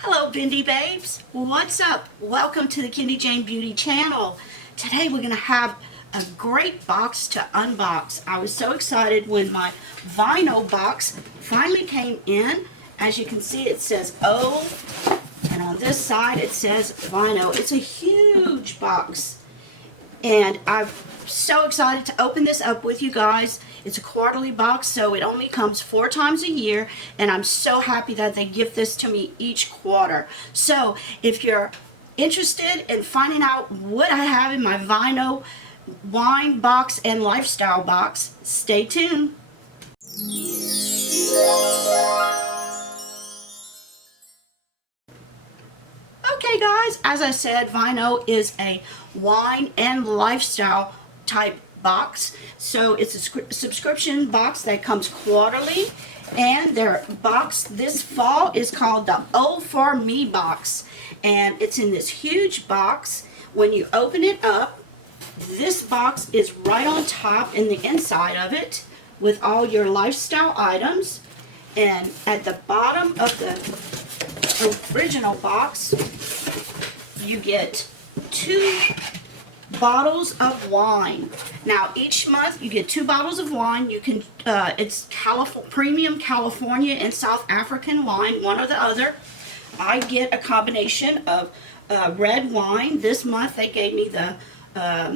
Hello Bindi babes, what's up? Welcome to the Kendy Jane Beauty channel. Today we're going to have a great box to unbox. I was so excited when my VINEOH box finally came in. As you can see, it says O, and on this side it says VINEOH. It's a huge box, and I'm so excited to open this up with you guys. It's a quarterly box, so it only comes 4 times a year, and I'm so happy that they give this to me each quarter. So if you're interested in finding out what I have in my VINEOH wine box and lifestyle box, stay tuned. Okay guys, as I said, VINEOH is a wine and lifestyle type box. So it's a subscription box that comes quarterly, and their box this fall is called the O for Me box, and it's in this huge box. When you open it up, this box is right on top in the inside of it with all your lifestyle items, and at the bottom of the original box you get 2 bottles of wine. Now each month you get 2 bottles of wine. You can it's premium California and South African wine, one or the other. I get a combination of red wine. This month they gave me the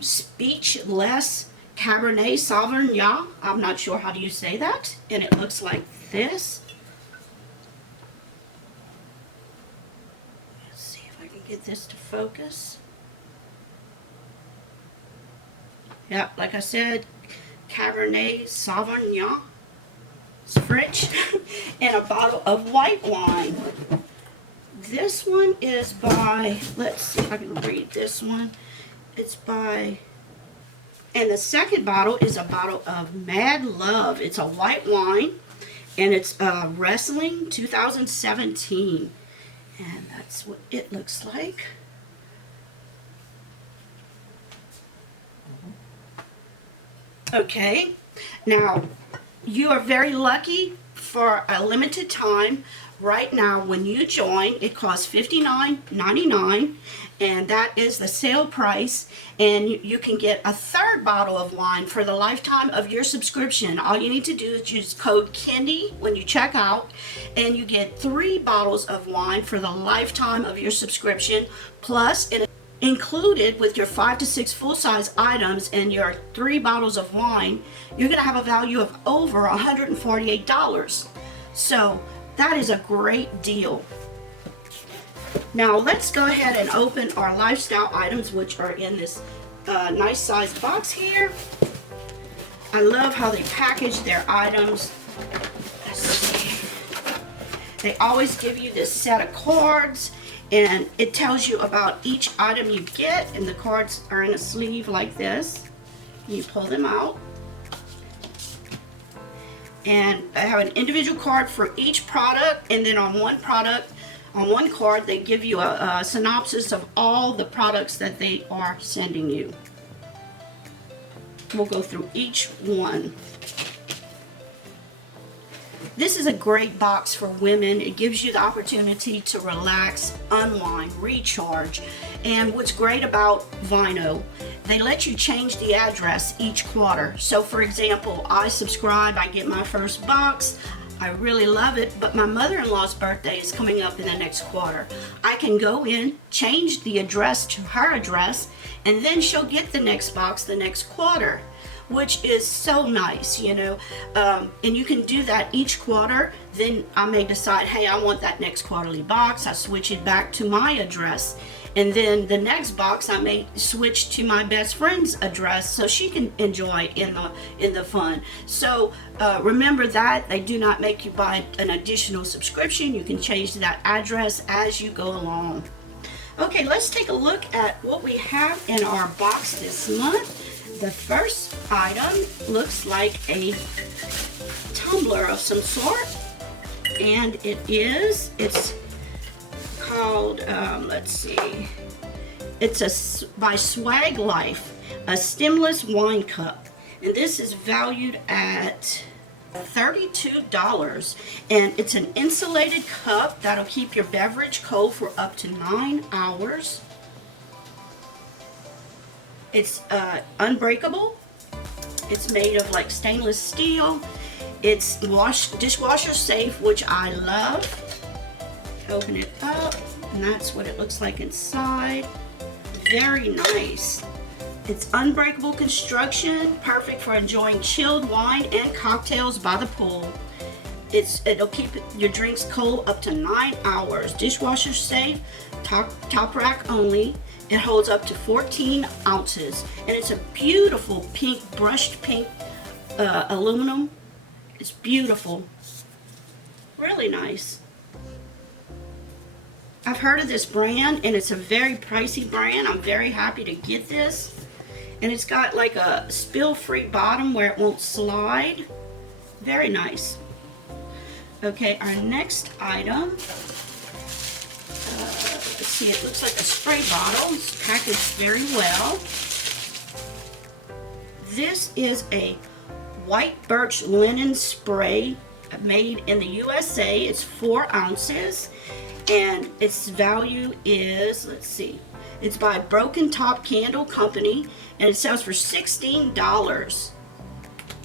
Speechless Cabernet Sauvignon. I'm not sure how do you say that, and it looks like this. Let's see if I can get this to focus. Yep, like I said, Cabernet Sauvignon, it's French, and a bottle of white wine. This one is by, let's see if I can read this one. It's by, and the second bottle is a bottle of Mad Love. It's a white wine, and it's Wrestling 2017. And that's what it looks like. Okay, now you are very lucky. For a limited time right now, when you join, it costs $59.99, and that is the sale price, and you can get a 3rd bottle of wine for the lifetime of your subscription. All you need to do is use code Kendy when you check out, and you get 3 bottles of wine for the lifetime of your subscription, plus included with your 5 to 6 full-size items and your 3 bottles of wine, you're going to have a value of over $148. So that is a great deal. Now let's go ahead and open our lifestyle items, which are in this nice sized box here. I love how they package their items. Let's see. They always give you this set of cards, and it tells you about each item you get, and the cards are in a sleeve like this. You pull them out, and I have an individual card for each product, and then on one product, on one card, they give you a synopsis of all the products that they are sending you. We'll go through each one. This is a great box for women. It gives you the opportunity to relax, unwind, recharge. And what's great about VINEOH, they let you change the address each quarter. So for example, I subscribe, I get my first box, I really love it, but my mother-in-law's birthday is coming up in the next quarter. I can go in, change the address to her address, and then she'll get the next box the next quarter, which is so nice, you know. And you can do that each quarter. Then I may decide, hey, I want that next quarterly box. I switch it back to my address, and then the next box I may switch to my best friend's address so she can enjoy in the fun. So remember that they do not make you buy an additional subscription. You can change that address as you go along. Okay, let's take a look at what we have in our box this month. The first item looks like a tumbler of some sort, and it's called, let's see, it's by Swag Life, a stemless wine cup, and this is valued at $32, and it's an insulated cup that'll keep your beverage cold for up to 9 hours. It's unbreakable. It's made of like stainless steel. It's dishwasher safe, which I love. Open it up, and that's what it looks like inside. Very nice. It's unbreakable construction, perfect for enjoying chilled wine and cocktails by the pool. It'll keep your drinks cold up to 9 hours. Dishwasher safe, top rack only. It holds up to 14 ounces, and it's a beautiful pink, brushed pink aluminum. It's beautiful. Really nice. I've heard of this brand, and it's a very pricey brand. I'm very happy to get this. And it's got like a spill-free bottom where it won't slide. Very nice. Okay, our next item. Let's see, it looks like a spray bottle. It's packaged very well. This is a white birch linen spray made in the USA. It's 4 ounces, and its value is, let's see, it's by Broken Top Candle Company, and it sells for $16.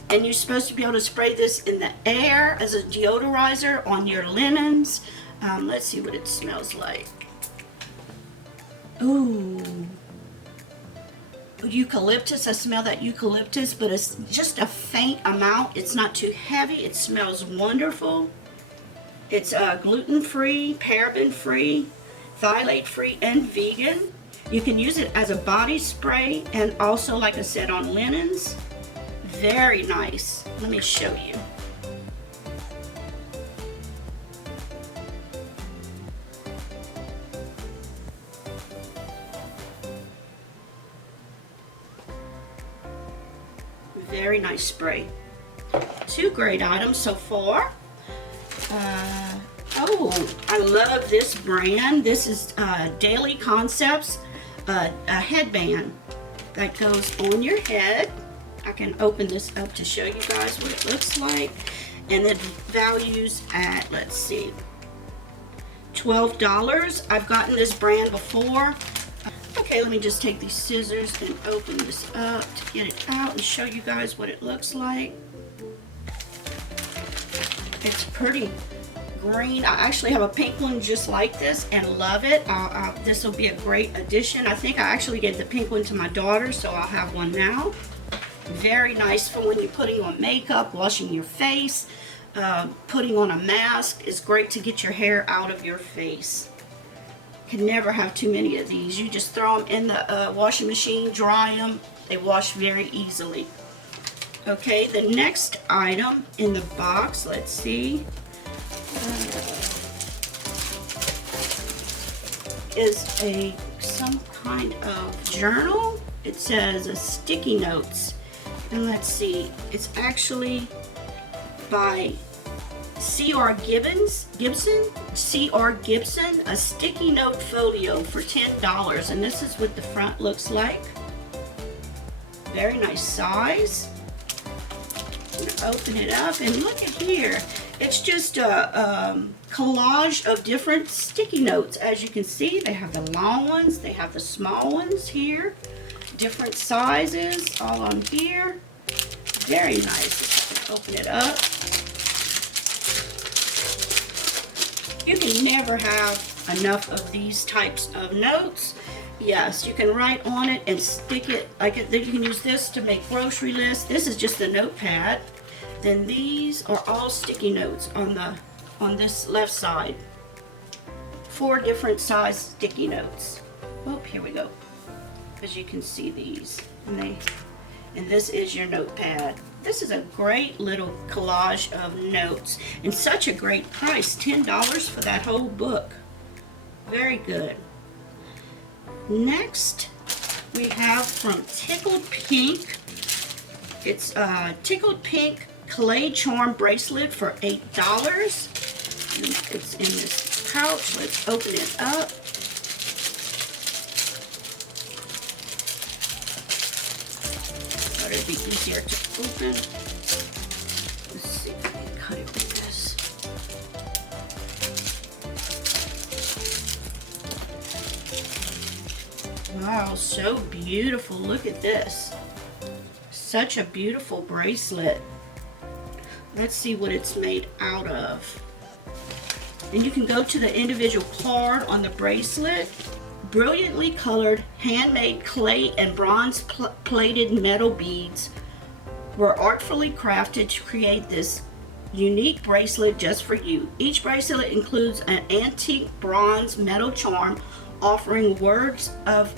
And you're supposed to be able to spray this in the air as a deodorizer on your linens. Let's see what it smells like. Ooh, eucalyptus. I smell that eucalyptus, but it's just a faint amount. It's not too heavy. It smells wonderful. It's gluten-free, paraben-free, phthalate-free, and vegan. You can use it as a body spray and also, like I said, on linens. Very nice. Let me show you. Very nice spray. 2 great items so far. Oh, I love this brand. This is Daily Concepts, a headband that goes on your head. I can open this up to show you guys what it looks like. And the value's at, let's see, $12. I've gotten this brand before. Okay, let me just take these scissors and open this up to get it out and show you guys what it looks like. It's pretty green. I actually have a pink one just like this and love it. This will be a great addition. I think I actually gave the pink one to my daughter, so I'll have one now. Very nice for when you're putting on makeup, washing your face, putting on a mask. It's great to get your hair out of your face. Can never have too many of these. You just throw them in the washing machine, dry them. They wash very easily. Okay, the next item in the box, let's see, is some kind of journal. It says sticky notes, and let's see, it's actually by C.R. Gibson, a sticky note folio for $10, and this is what the front looks like. Very nice size. I'm gonna open it up and look at here. It's just a collage of different sticky notes. As you can see, they have the long ones, they have the small ones here, different sizes all on here. Very nice. Open it up. You can never have enough of these types of notes. Yes, you can write on it and stick it. You can use this to make grocery lists. This is just a notepad. Then these are all sticky notes on this left side. 4 different size sticky notes. Oh, here we go. As you can see these, and this is your notepad. This is a great little collage of notes, and such a great price, $10 for that whole book. Very good. Next, we have from Tickled Pink. It's Tickled Pink Clay Charm Bracelet for $8. It's in this pouch. Let's open it up. Thought it'd be easier to open. Let's see. Wow, so beautiful. Look at this. Such a beautiful bracelet. Let's see what it's made out of. And you can go to the individual card on the bracelet. Brilliantly colored, handmade clay and bronze plated metal beads were artfully crafted to create this unique bracelet just for you. Each bracelet includes an antique bronze metal charm offering words of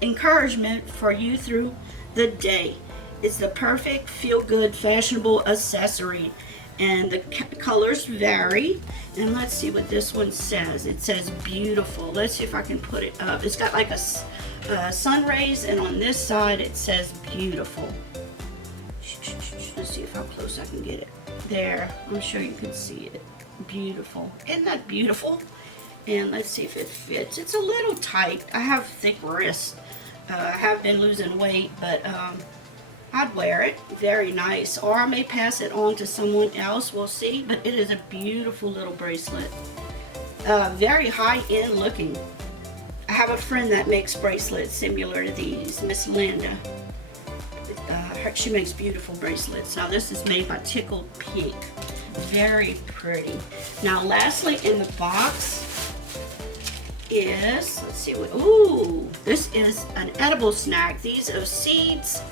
encouragement for you through the day. It's the perfect feel-good fashionable accessory, and the colors vary. And let's see what this one says. It says beautiful. Let's see if I can put it up. It's got like a sun rays, and on this side it says beautiful. Let's see how close I can get it. There, I'm sure you can see it. Beautiful. Isn't that beautiful? And let's see if it fits. It's a little tight. I have thick wrists. I have been losing weight, but I'd wear it. Very nice. Or I may pass it on to someone else. We'll see. But it is a beautiful little bracelet. Very high-end looking. I have a friend that makes bracelets similar to these, Miss Linda. She makes beautiful bracelets. Now this is made by Tickled Pink. Very pretty. Now lastly in the box is, let's see what, ooh, this is an edible snack. These are Seeds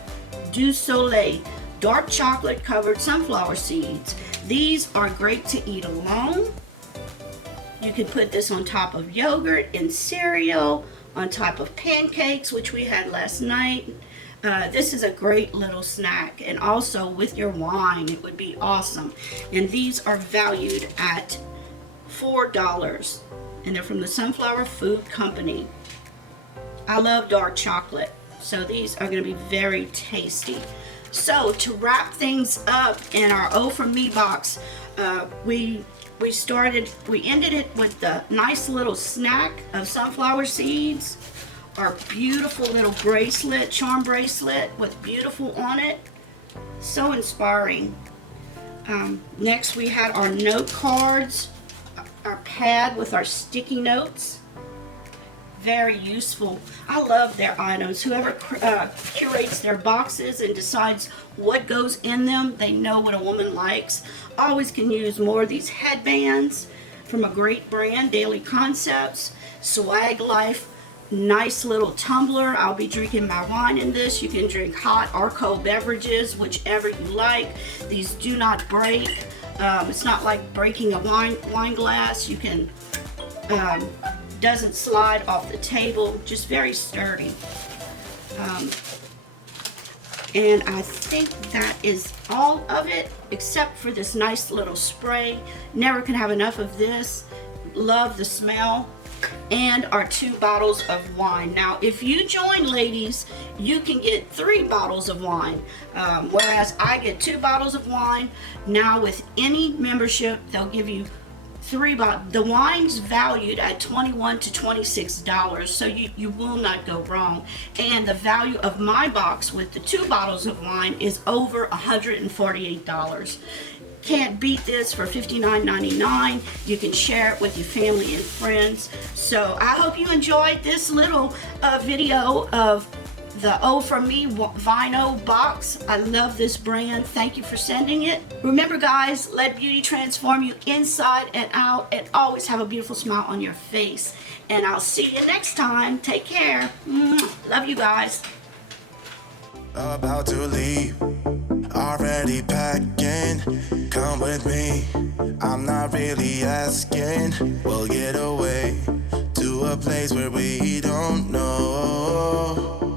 du Soleil, dark chocolate covered sunflower seeds. These are great to eat alone. You can put this on top of yogurt and cereal, on top of pancakes, which we had last night. This is a great little snack, and also with your wine, it would be awesome. And these are valued at $4, and they're from the Sunflower Food Company. I love dark chocolate, so these are going to be very tasty. So to wrap things up in our O for Me box, we ended it with the nice little snack of sunflower seeds, our beautiful little bracelet, charm bracelet with beautiful on it. So inspiring. Next we had our note cards, our pad with our sticky notes. Very useful. I love their items. Whoever curates their boxes and decides what goes in them, they know what a woman likes. Always can use more of these headbands from a great brand, Daily Concepts. Swag Life, nice little tumbler. I'll be drinking my wine in this. You can drink hot or cold beverages, whichever you like. These do not break. It's not like breaking a wine glass. You can doesn't slide off the table, just very sturdy. And I think that is all of it, except for this nice little spray. Never can have enough of this. Love the smell. And our 2 bottles of wine. Now if you join, ladies, you can get 3 bottles of wine, whereas I get 2 bottles of wine. Now with any membership, they'll give you 3 bottles. The wine's valued at $21 to $26, so you will not go wrong. And the value of my box with the 2 bottles of wine is over $148. Can't beat this for $59.99. You can share it with your family and friends. So I hope you enjoyed this little video of the O for Me VINEOH box. I love this brand. Thank you for sending it. Remember guys, let beauty transform you inside and out, and always have a beautiful smile on your face. And I'll see you next time. Take care. Love you guys. About to leave, already packing. Come with me, I'm not really asking. We'll get away to a place where we don't know.